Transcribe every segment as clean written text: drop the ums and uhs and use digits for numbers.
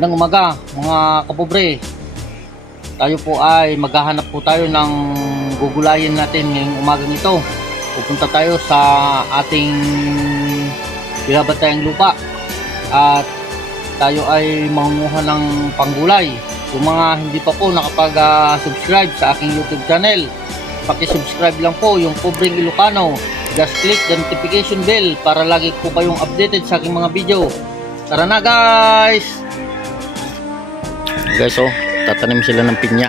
Magandang umaga mga kapobre. Tayo po ay maghahanap po tayo ng gugulayin natin ngayong umagang ito. Pupunta tayo sa ating binabatayang lupa at tayo ay mangunguha ng panggulay. Kung mga hindi pa po nakapag-subscribe sa aking YouTube channel, paki-subscribe lang po yung Pobreng Ilocano. Just click the notification bell para lagi po kayong updated sa aking mga video. Tara na guys! Guys, oh, tatanim sila ng pinya.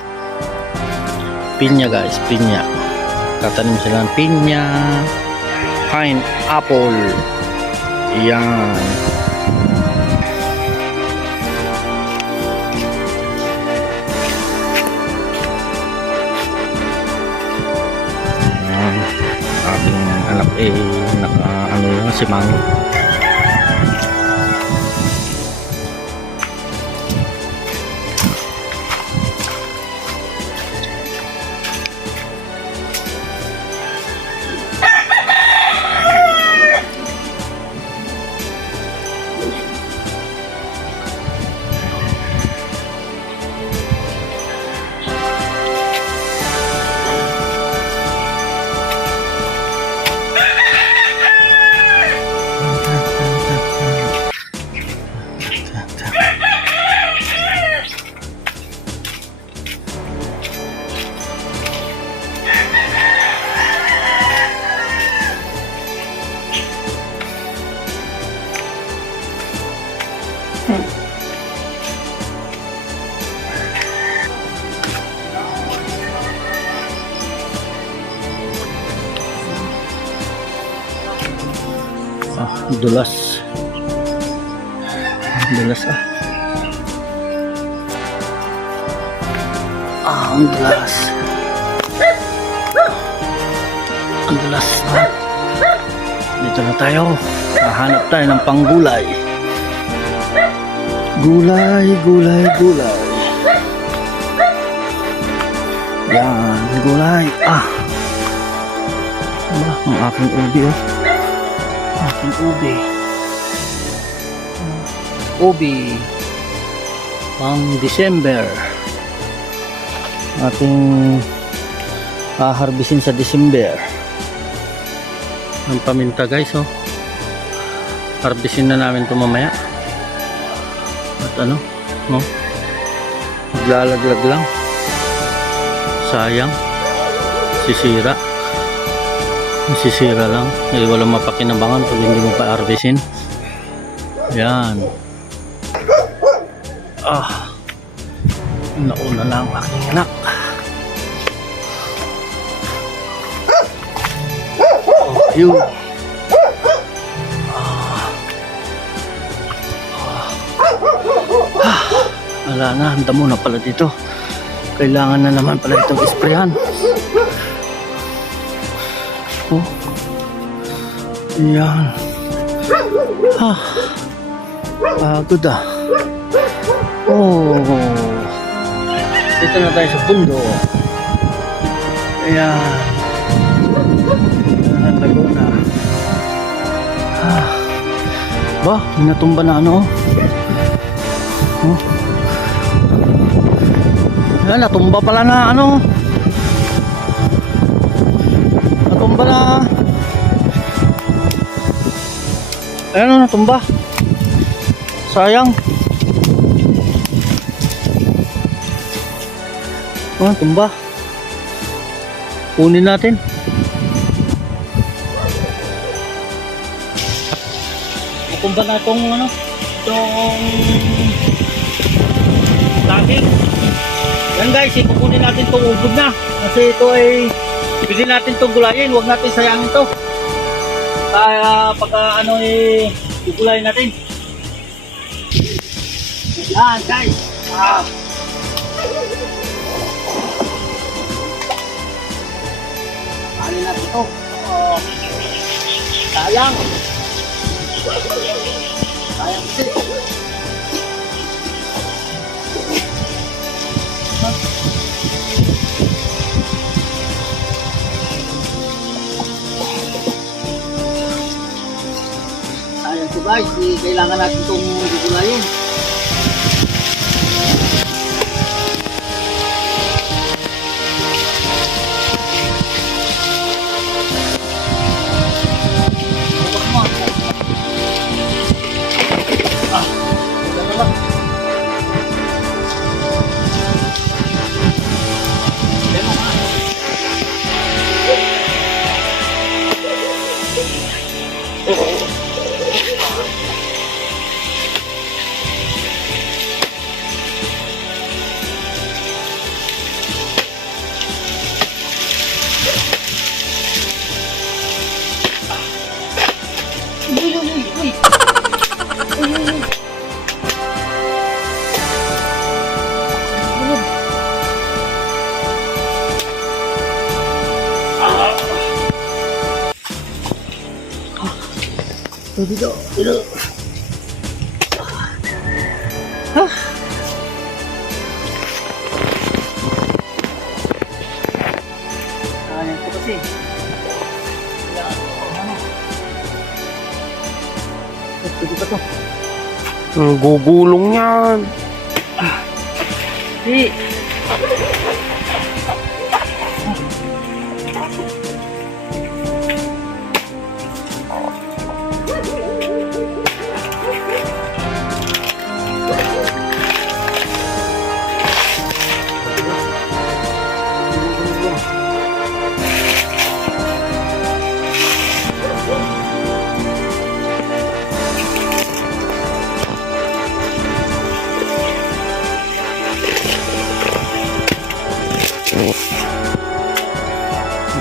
Pinya guys, pinya. Tatanim sila ng pinya, pineapple. Yan. Aking anak si Mango. Dulas. Dulas ang dulas. Ang dulas na. Dito na tayo. Hahanap tayo ng panggulay. Gulay. Yan, gulay. Ang aking ubi, oh. Aking ubi pang December, ating haharbisin sa December. Ang paminta guys, oh, harbisin na namin ito mamaya. At maglalaglag lang, sayang, sisira lang, walang mapakinabangan pag hindi mo pa harbisin. Yan. Nauna lang aking anak. Yun. Wala na, ang damo na pala dito. Kailangan na naman pala itong isprayan. Yan. Pagod dito na tayo sa pundo. Ayan. Lago na. Ba, natumba na Ayan, natumba pala na natumba na. Ayan, natumba. Sayang. Tumba. Kunin natin. Tumba na itong laging. Yan guys, ikukunin natin itong ubod na. Kasi ito ay pwede natin itong gulayin. Huwag natin sayangin ito. Kaya pagka gugulayin natin. Yan guys. Alin natin ito. Sayang. Sayang kasi. Sayang ito guys. Kailangan natin itong gugulayin. Dito. Dito. Ah. Ayan ko kasi. Pwede pa to. Ang gugulong yan. Di.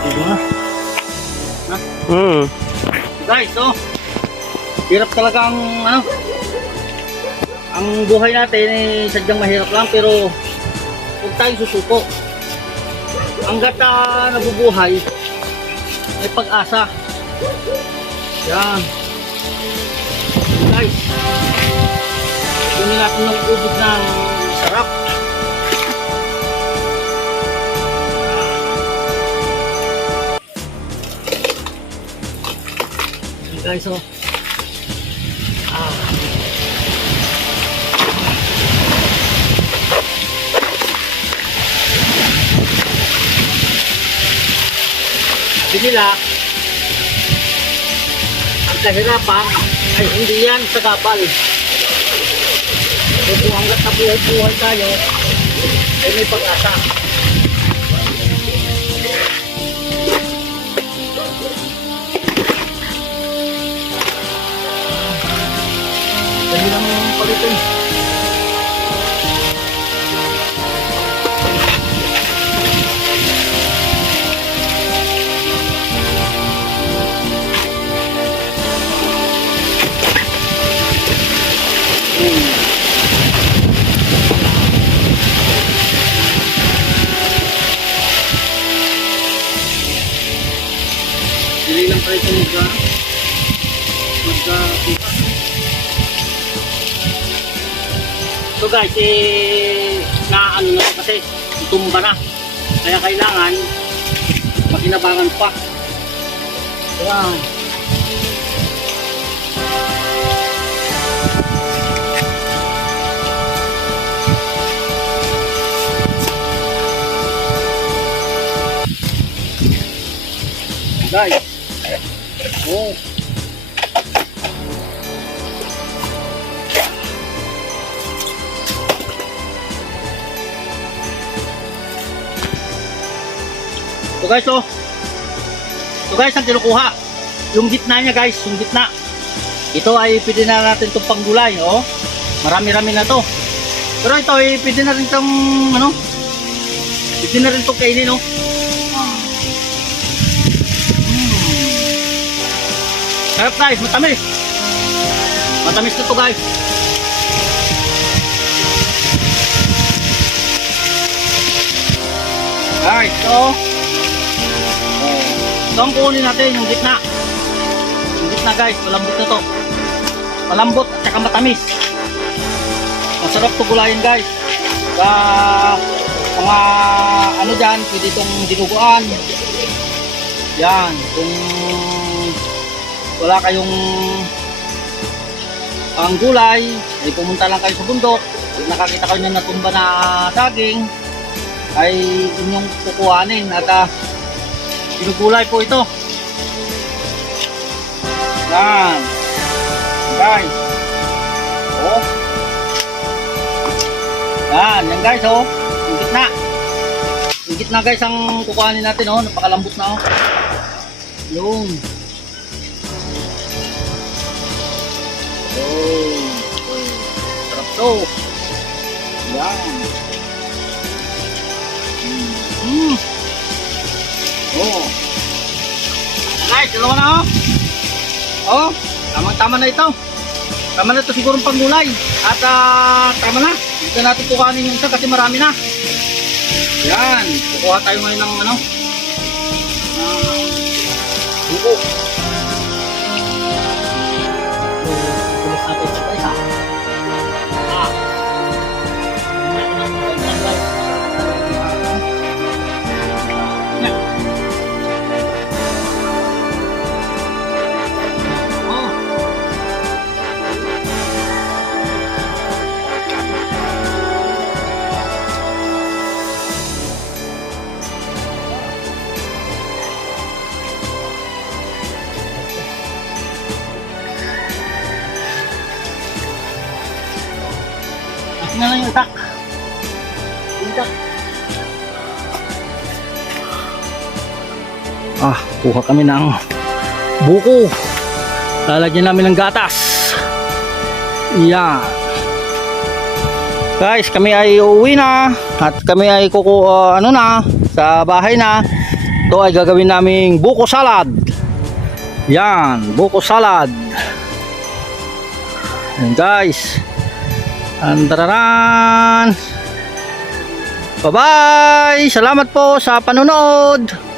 Dito na. Guys, so hirap talaga ang ang buhay natin eh, sadyang mahirap lang pero huwag tayong susuko. Hanggat nabubuhay may pag-asa. Yan. Guys, kunin natin ng ubod ng sarap. Guys, oh. Nila ang kahirapan ay hindi yan sa kapal. Kung hanggat na buhay tayo ay may pag-asa. Dali lang palitin. Dili lang tayo sa magka so guys, na ano na to kasi tumba na kaya kailangan maginabangan pa. Ayan. Guys, oh. So guys, oh. So guys, ang kinukuha. Yung gitna niya guys, yung gitna. Ito ay pwede na natin itong panggulay, oh. Marami-rami na to. Pero ito ay pwede na rin itong, ano, pwede na rin itong kainin, oh. Sarap guys, matamis. Matamis na to guys. Guys, so ang kunin natin yung gitna. Yung gitna guys, malambot na to. Malambot at saka matamis. Masarap to gulayin guys. Sa mga ano dyan, pwede itong dinuguan. Yan, kung wala kayong ang gulay, ay pumunta lang kayo sa bundok. Pag nakakita kayo ng natumba na saging, ay inyong kukuhanin at ginugulay po ito. Yan. Guys. Oh. Yan guys, oh. Yung gitna. Yung gitna guys ang kukuhanin natin, oh. Napakalambot na, oh. Yung. Oh, sarap to. Yan. Oh. Guys, dalawa na, oh. Oh, tamang-tama na ito. Tama na ito siguro panggulay. At tama na. Dito natin kukuhanin yung isa kasi marami na. Yan. Kukuha tayo ngayon ng ano. Buko. yung itak. Itak. Kuha kami ng buko. Lalagyan namin ng gatas. Yan. Guys, kami ay uuwi na at kami ay sa bahay na. Ito ay gagawin naming buko salad. Yan, buko salad. Yan guys. Andararan. Bye-bye. Salamat po sa panonood.